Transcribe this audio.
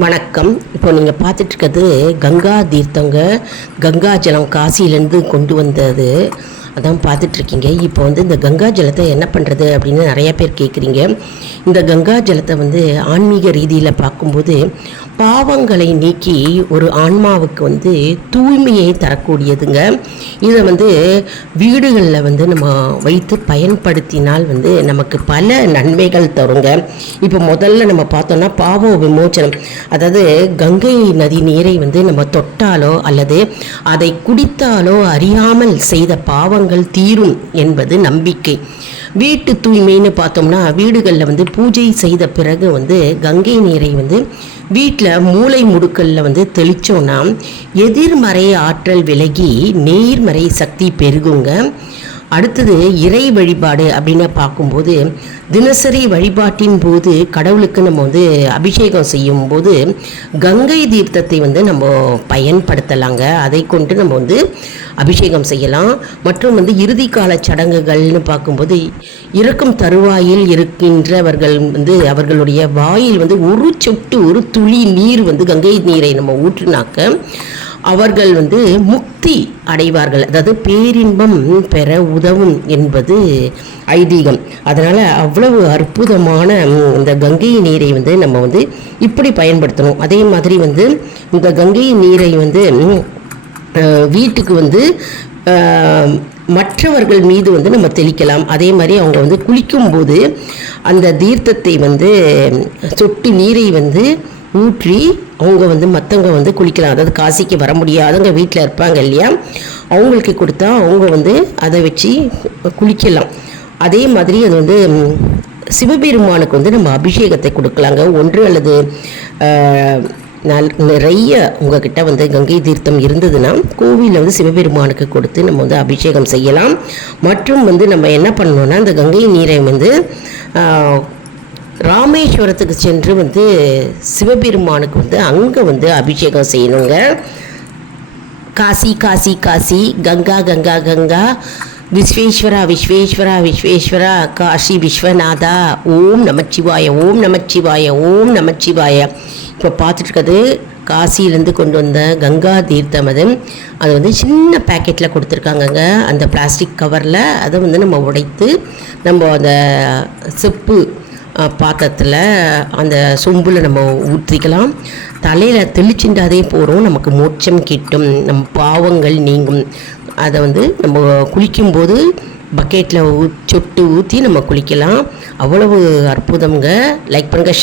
வணக்கம். இப்போ நீங்கள் பார்த்துட்ருக்கிறது கங்கா தீர்த்தங்க. கங்கா ஜலம் காசியிலேருந்து கொண்டு வந்தது அதான் பார்த்துட்ருக்கீங்க. இப்போ வந்து இந்த கங்கா ஜலத்தை என்ன பண்ணுறது அப்படின்னு நிறையா பேர் கேட்குறீங்க. இந்த கங்கா ஜலத்தை ஆன்மீக ரீதியில் பார்க்கும்போது பாவங்களை நீக்கி ஒரு ஆன்மாவுக்கு தூய்மையை தரக்கூடியதுங்க. இதை வீடுகளில் நம்ம வைத்து பயன்படுத்தினால் நமக்கு பல நன்மைகள் தருங்க. இப்போ முதல்ல நம்ம பார்த்தோம்னா பாவ விமோச்சனம், அதாவது கங்கை நதி நீரை நம்ம தொட்டாலோ அல்லது அதை குடித்தாலோ அறியாமல் செய்த பாவங்கள் தீரும் என்பது நம்பிக்கை. வீட்டு தூய்மைன்னு பார்த்தோம்னா வீடுகளில் பூஜை செய்த பிறகு கங்கை நீரை வீட்டில் மூளை முடுக்கல்ல தெளித்தோன்னா எதிர்மறை ஆற்றல் விலகி நேர்மறை சக்தி பெருகுங்க. அடுத்தது இறை வழிபாடு அப்படின்னு பார்க்கும்போது தினசரி வழிபாட்டின் போது கடவுளுக்கு நம்ம அபிஷேகம் செய்யும் போது கங்கை தீர்த்தத்தை நம்ம பயன்படுத்தலாங்க. அதை கொண்டு நம்ம அபிஷேகம் செய்யலாம். மற்றும் இறுதி கால சடங்குகள்னு பார்க்கும்போது இறக்கும் தருவாயில் இருக்கின்றவர்கள் அவர்களுடைய வாயில் ஒரு சொட்டு ஒரு துளி நீர் கங்கை நீரை நம்ம ஊற்றினாக்க அவர்கள் முக்தி அடைவார்கள், அதாவது பேரின்பம் பெற உதவும் என்பது ஐதீகம். அதனால் அவ்வளவு அற்புதமான இந்த கங்கை நீரை நம்ம இப்படி பயன்படுத்தணும். அதே மாதிரி இந்த கங்கை நீரை வீட்டுக்கு மற்றவர்கள் மீது நம்ம தெளிக்கலாம். அதே மாதிரி அவங்க குளிக்கும்போது அந்த தீர்த்தத்தை சொட்டு நீரை ஊற்றி அவங்க மற்றவங்க குளிக்கலாம். அதாவது காசிக்கு வர முடியாதவங்க வீட்டில் இருப்பாங்க இல்லையா, அவங்களுக்கு கொடுத்தா அவங்க அதை வச்சு குளிக்கலாம். அதே மாதிரி அது சிவபெருமானுக்கு நம்ம அபிஷேகத்தை கொடுக்கலாங்க. ஒன்று அல்லது நிறைய உங்ககிட்ட கங்கை தீர்த்தம் இருந்ததுன்னா கோவிலில் சிவபெருமானுக்கு கொடுத்து நம்ம அபிஷேகம் செய்யலாம். மற்றும் நம்ம என்ன பண்ணணும்னா அந்த கங்கை நீரை ராமேஸ்வரத்துக்கு சென்று சிவபெருமானுக்கு அங்கே அபிஷேகம் செய்யணுங்க. காசி காசி காசி, கங்கா கங்கா கங்கா, விஸ்வேஸ்வரா விஸ்வேஸ்வரா விஸ்வேஸ்வரா, காசி விஸ்வநாதா, ஓம் நமச்சிவாய ஓம் நமச்சிவாய ஓம் நமச்சிவாய. இப்போ பார்த்துட்டு காசியிலேருந்து கொண்டு வந்த கங்கா தீர்த்தம் அது சின்ன பேக்கெட்டில் கொடுத்துருக்காங்கங்க. அந்த பிளாஸ்டிக் கவரில் அதை நம்ம உடைத்து நம்ம அந்த செப்பு பாத்திரத்தில் அந்த சொம்பில் நம்ம ஊற்றிக்கலாம். தலையில் தெளிச்சுட்டாதே போகிறோம், நமக்கு மோட்சம் கிட்டும், நம்ம பாவங்கள் நீங்கும். அதை நம்ம குளிக்கும்போது பக்கெட்டில் சொட்டு ஊற்றி நம்ம குளிக்கலாம். அவ்வளவு அற்புதங்க. லைக் பண்ணுங்கள்.